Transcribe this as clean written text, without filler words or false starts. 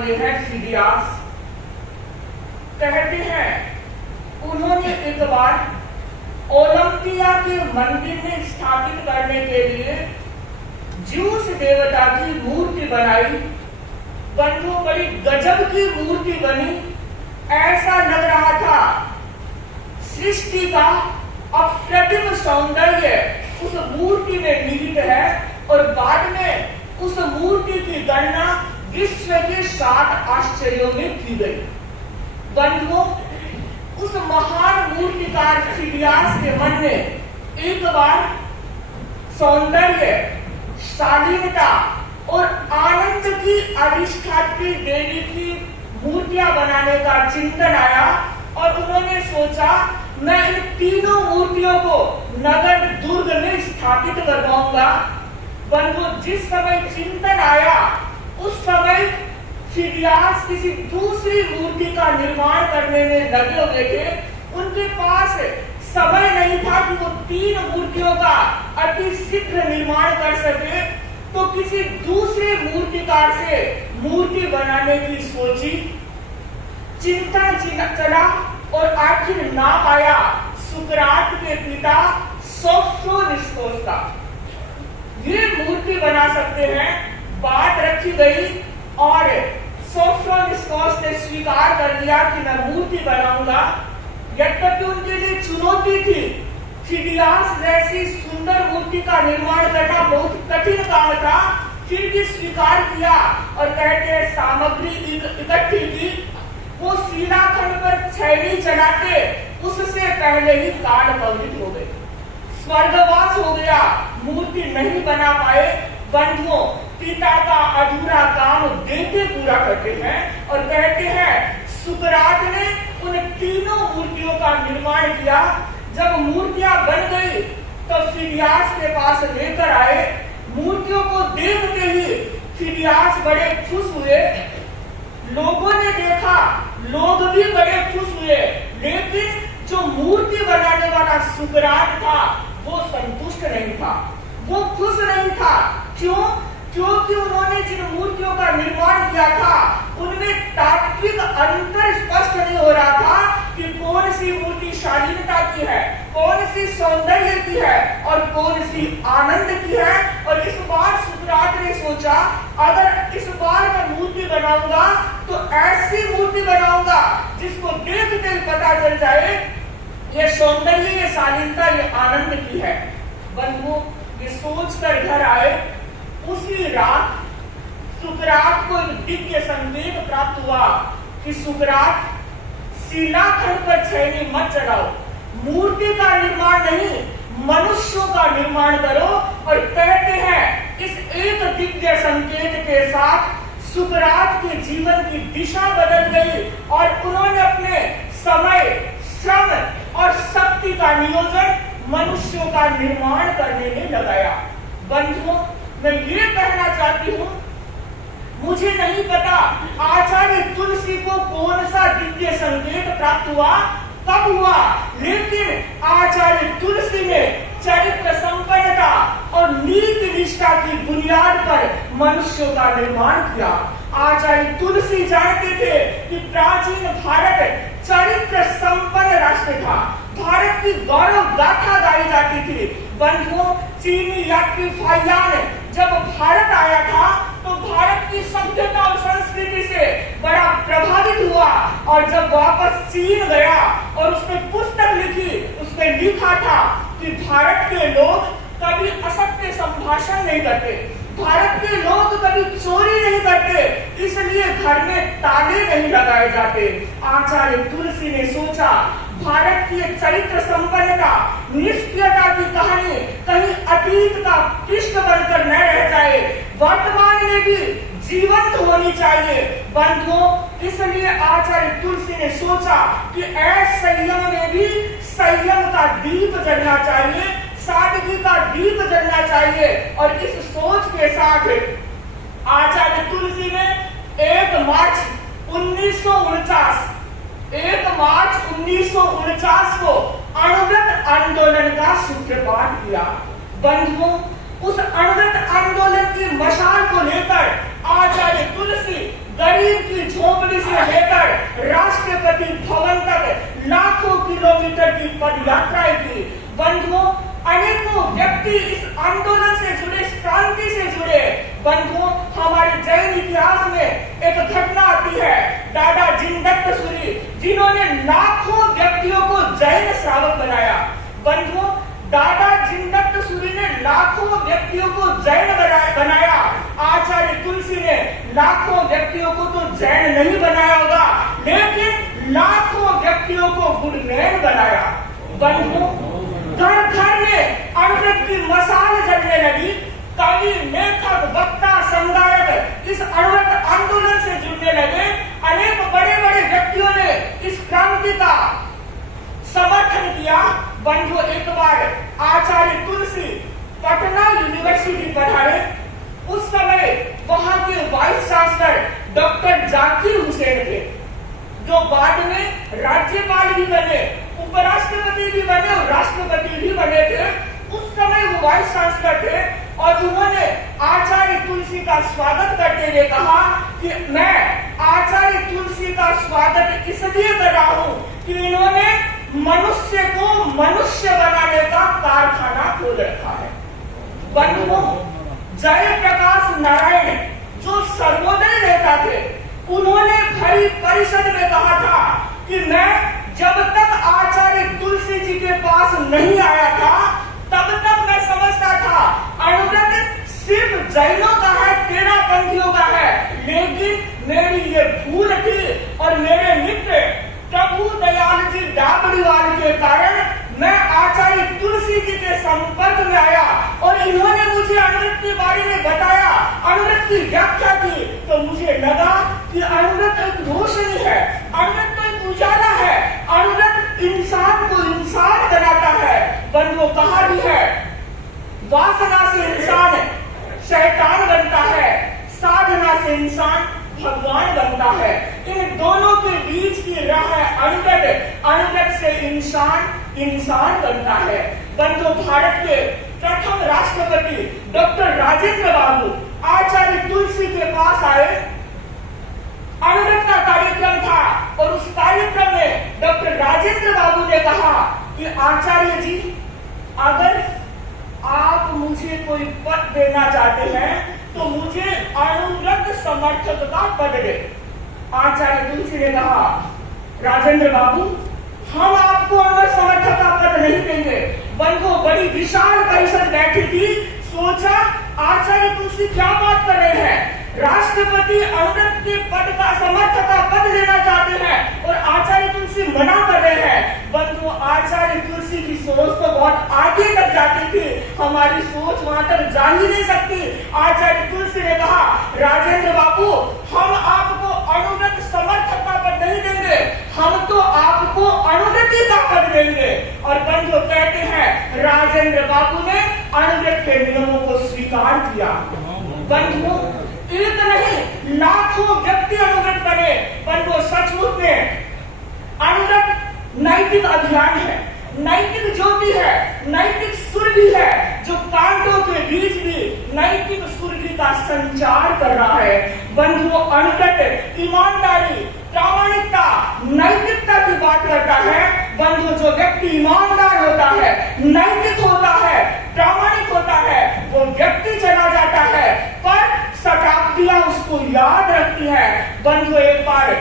लिए हैं फिडियास। कहते हैं उन्होंने एक बार ओलंपिया के मंदिर में स्थापित करने के लिए ज्यूस देवता की मूर्ति बनाई। बंधुओं बड़ी गजब की मूर्ति बनी। ऐसा लग रहा था सृष्टि का अप्रतिम सौंदर्य उस मूर्ति में निहित है। और बाद में उस मूर्ति की गणना विश्व के 7 आश्चर्यों में की गई। बंधुओं, उस महान मूर्तिकार फिडियास के मन में एक बार सौंदर्य, शालीनता और आनंद की अधिष्ठात्री देवी की मूर्तियां बनाने का चिंतन आया और उन्होंने सोचा मैं इन तीनों मूर्तियों को नगर दुर्ग में स्थापित करवाऊंगा। बंधु, जिस समय चिंतन आया उस समय फिडियास किसी दूसरी मूर्ति का निर्माण करने में लगे हुए थे। उनके पास समय नहीं था कि वो 3 मूर्तियों का अति शीघ्र निर्माण कर सके, तो किसी दूसरे मूर्तिकार से मूर्ति बनाने की सोची। चिंतन चला और आखिर नाम आया सुकरात के पिता सोफ्रोनिस्कोस का। ये मूर्ति बना सकते हैं। बात रखी गई और सोफ्रोनिस्कोस ने स्वीकार कर दिया कि मैं मूर्ति बनाऊंगा। यद्यपि उनके लिए चुनौती थी। फिडियास जैसी सुंदर मूर्ति का निर्माण करना बहुत कठिन काम था, फिर भी स्वीकार किया और कहते हैं सामग्री इकट्ठी की। वो शिलाखंड पर छैनी चलाते उससे पहले ही काल पवित्र हो गए, स्वर्गवास हो गया, मूर्ति नहीं बना पाए। बंधुओं, पिता का अधूरा काम देते पूरा करते हैं और कहते हैं सुकरात ने उन तीनों मूर्तियों का निर्माण किया। जब मूर्तियां बन गई तो फिडियास के पास लेकर आए। मूर्तियों को देखते व्यास बड़े खुश हुए, लोगों ने देखा, लोग भी बड़े खुश हुए, लेकिन जो मूर्ति बनाने वाला सुकरात था वो संतुष्ट नहीं था, वो खुश नहीं था। क्यों? क्योंकि उन्होंने जिन मूर्तियों का निर्माण किया था उनमें तात्विक अंतर स्पष्ट नहीं हो रहा था कि कौन सी मूर्ति शालीनता की है, कौन सी सौंदर्य की है और कौन सी आनंद की है। और इस बार सुकरात ने सोचा, अगर इस बार मैं मूर्ति बनाऊंगा तो ऐसी मूर्ति बनाऊंगा जिसको देखते ही पता चल जाए ये सौंदर्य, ये शालीनता, ये आनंद की है। बंधुओं, ये सोचकर घर आए। उसी रात सुकरात को एक दिव्य संकेत प्राप्त हुआ कि सुकरात, शिलाखंड पर छैनी मत चढ़ाओ, मूर्ति का निर्माण नहीं, मनुष्यों का निर्माण करो। और कहते हैं इस एक दिव्य संकेत के साथ सुकरात के जीवन की दिशा बदल गई और उन्होंने अपने समय, श्रम और शक्ति का नियोजन मनुष्यों का निर्माण करने में लगाया। बंधुओं, मैं ये कहना चाहती हूँ, मुझे नहीं पता आचार्य तुलसी को कौन सा दिव्य संकेत प्राप्त हुआ, कब हुआ, लेकिन आचार्य तुलसी ने चरित्र संपन्नता और नीति निष्ठा की बुनियाद पर मनुष्यों का निर्माण किया। आचार्य तुलसी जानते थे कि प्राचीन भारत चरित्र संपन्न राष्ट्र था, भारत की गौरव गाथा गाई जाती थी। बंधुओं, चीनी यात्री फाहियान जब भारत आया था तो भारत की सभ्यता और संस्कृति से बड़ा प्रभावित हुआ और जब वापस चीन गया और उसने पुस्तक लिखी, उसमें लिखा था कि भारत के लोग कभी असत्य संभाषण नहीं करते, भारत के लोग कभी चोरी नहीं करते, इसलिए घर में ताले नहीं लगाए जाते। आचार्य तुलसी ने सोचा, भारत की चरित्र संपन्नता, निष्क्रियता की कहानी कहीं अतीत का पृष्ठ बनकर न रह जाए, वर्तमान में भी जीवंत होनी चाहिए। बंधुओं, इसलिए आचार्य तुलसी ने सोचा कि असंयम में भी संयम का दीप जलना चाहिए, सादगी का दीप जलना चाहिए। और इस सोच के साथ आचार्य तुलसी ने 1 मार्च 1949 को अणुव्रत आंदोलन का सूत्रपात किया। बंधुओं, उस अणुव्रत आंदोलन की मशाल को लेकर आचार्य तुलसी गरीब की झोपड़ी से लेकर राष्ट्रपति भवन तक लाखों किलोमीटर की पदयात्राएं की। बंधुओं, अनेकों व्यक्ति इस आंदोलन से जुड़े, इस क्रांति से जुड़े। बंधुओं, हमारे जैन इतिहास में एक घटना आती है, दादा जिनदत्त सूरी, जिन्होंने लाखों व्यक्तियों को जैन श्रावक बनाया। बंधुओं, दादा जिनदत्त सूरी ने लाखों व्यक्तियों को जैन बनाया। आचार्य तुलसी ने लाखों व्यक्तियों को तो जैन नहीं बनाया होगा, लेकिन लाखों व्यक्तियों को गुरुनैन बनाया। बंधुओं, घर घर में अणुव्रत की मशाल जलने लगी। कवि, लेखक, वक्ता, संगायक इस अणुव्रत आंदोलन से जुड़ने लगे। अनेक बड़े बड़े व्यक्तियों ने इस क्रांति का समर्थन किया। बंधुओं, एक बार आचार्य तुलसी पटना यूनिवर्सिटी पढ़ाए। उस समय वहां के vice chancellor doctor Zakir Hussain थे, जो बाद में राज्यपाल भी बने, उपराष्ट्रपति भी बने और राष्ट्रपति भी बने थे। उस समय वो वाइस चांसलर थे और उन्होंने आचार्य तुलसी का स्वागत करते हुए कहा कि मैं आचार्य तुलसी का स्वागत इसलिए कर रहा हूं कि इन्होंने मनुष्य को मनुष्य बनाने का कारखाना खोल रखा है। बंधुओं, जयप्रकाश नारायण जो सर्वोदय नेता थे, उन्होंने भरी परिषद में कहा था कि मैं जब तक आचार्य तुलसी जी के पास नहीं आया था तब तक मैं समझता था अणुव्रत सिर्फ जैनों का है, तेरापंथियों का है, लेकिन मेरी ये भूल थी। और मेरे मित्र प्रभु दयाल जी डाबड़ीवाल के कारण मैं आचार्य तुलसी जी के संपर्क में आया और इन्होंने मुझे अणुव्रत के बारे में बताया, अणुव्रत की व्याख्या की, तो मुझे लगा कि अणुव्रत एक रोशनी है, अणुव्रत तो एक उजाला है, अणुव्रत इंसान को इंसान बनाता है। बंधुओं, कहा भी है, वासना से इंसान शैतान बनता है, साधना अनुगत से इंसान बनता है। बंधु, भारत के प्रथम राष्ट्रपति डॉक्टर राजेंद्र बाबू आचार्य तुलसी के पास आए। अनुगत का कार्यक्रम था और उस कार्यक्रम में डॉक्टर राजेंद्र बाबू ने कहा कि आचार्य जी, अगर आप मुझे कोई पद देना चाहते हैं तो मुझे अनुगत समर्थक का पद दे। आचार्य तुलसी ने कहा, राजेंद्र बाबू, हम आपको अनुगत समर्थक का पद नहीं देंगे। बंधु, बड़ी विशाल परिषद बैठी थी। सोचा आचार्य तुलसी क्या बात कर रहे हैं, राष्ट्रपति अनुगत के पद का समर्थक का पद देना चाहते हैं और आचार्य तुलसी मना कर रहे हैं। बंधु, आचार्य तुलसी की सोच तो बहुत आगे तक जाती थी, हमारी सोच वहां तक जा ही नहीं सकती। आचार्य तुलसी ने कहा, राजेंद्र बाबू, हम आपको अनुगत समर्थक का पद नहीं देंगे, हम तो आपको अनुगति का पद देंगे। और बंधु कहते हैं, राजेंद्र बाबू ने अनुगत के नियमों को स्वीकार किया। बंधु, एक नहीं, लाखों व्यक्ति अनुगत बने। बंधु, सचमुच में अनुगत नैतिक अभियान है, नैतिक ज्योति है, नैतिक सुरभि है, जो कांटों के बीच भी नैतिक सुरभि का संचार कर रहा है। बंधु, अनुगत ईमानदारी, प्रामाणिकता, नैतिकता की बात करता है। बंधु, जो व्यक्ति ईमानदार होता है, नैतिक होता है, प्रामाणिक होता है, वो व्यक्ति चला जाता है पर शताब्दियां उसको याद रखती है। बंधु, एक बार